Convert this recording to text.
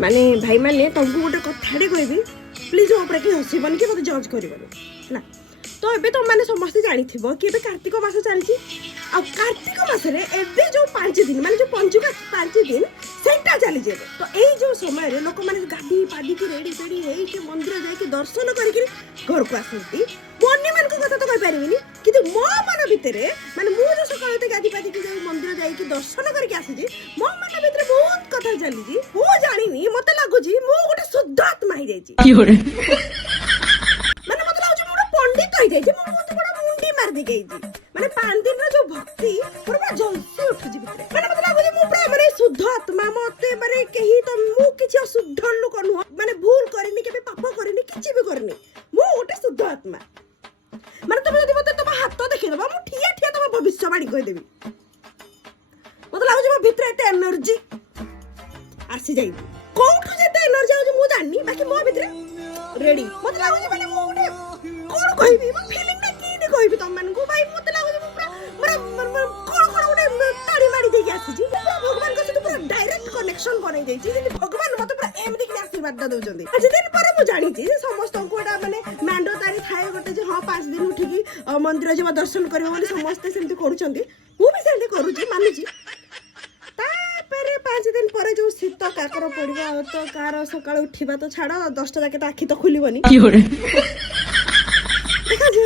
माने भाई माने तुमको गोटे कथाटे कहबी प्लीज मो ऊपर कि हसबन कि मत जज करबन ना तो एबे तुम माने समस्त जानी थिबो कि एबे कार्तिक मास चलची आ कार्तिक मास रे एबे जो 5 दिन माने जो पंचुका 5 दिन सेटा चली जेबे तो एई जो समय रे लोक माने गाडी पाडी की रेडी पेडी हेई के मंदिर जाई के दर्शन करी के घर को आसंती बन्नी मान को कथा तो कहि परिबिनी किंतु मो मन भितरे माने मु जो सकाळ ते गाडी पाडी के जाई मंदिर जाई के दर्शन करी के आसी जी मो मन भितरे बहुत कथा चली जी हो जानिनी मते लागु जी मु गोटे शुद्ध आत्मा ही जाई छी की होरे माने मते लागु जी मु पंडित होई जाई छी मु बहुत बड़ा मुंडी मार दे गई जी माने 5 दिन रो जो भक्ति पूरा जलसी उठ जी भितरे माने मते लागु जी मु पूरा माने शुद्ध आत्मा मते माने केही तो मु किछि अशुद्ध लोक नु माने भूल करिनी केबे पाप करिनी किछि भी करनी मु गोटे शुद्ध आत्मा माने तुम जदि मते तुम हाथ देखि देबा मु ठिया ठिया तुम भविष्यवाणी कहि देबी मते लागु जी मो भितरे एते एनर्जी आसी जाई कोठु जेते एनर्जी आउ मु जाननी बाकी मो भितरे रेडी मते लागु जी माने मु गोटे कोन कहबी मो फीलिंग ना की नी कहबी तुम मन को भाई मते लागु जी पूरा पूरा कोन कोन गोटे ताड़ी मारी देके आसी जी भगवान को तो पूरा डायरेक्ट कनेक्शन बनै जाई छी जे भगवान मते पूरा एम देखि आशीर्वाद द दउचंदी आज दिन पर मु जानी छी समस्त को एटा माने मैंडेटरी थाए गोटे जे हां 5 दिन उठिकी मंदिर जेबा दर्शन करबो बोली समस्त सेमति करूचंदी मु भी सेमति करूची मानु छी तापर 5 दिन पर जो शीत काकर पड़िबा तो कार सकाळ उठिबा तो छाड़ 10टा जाके आखि तो खुलिबनी की होरे देखा जे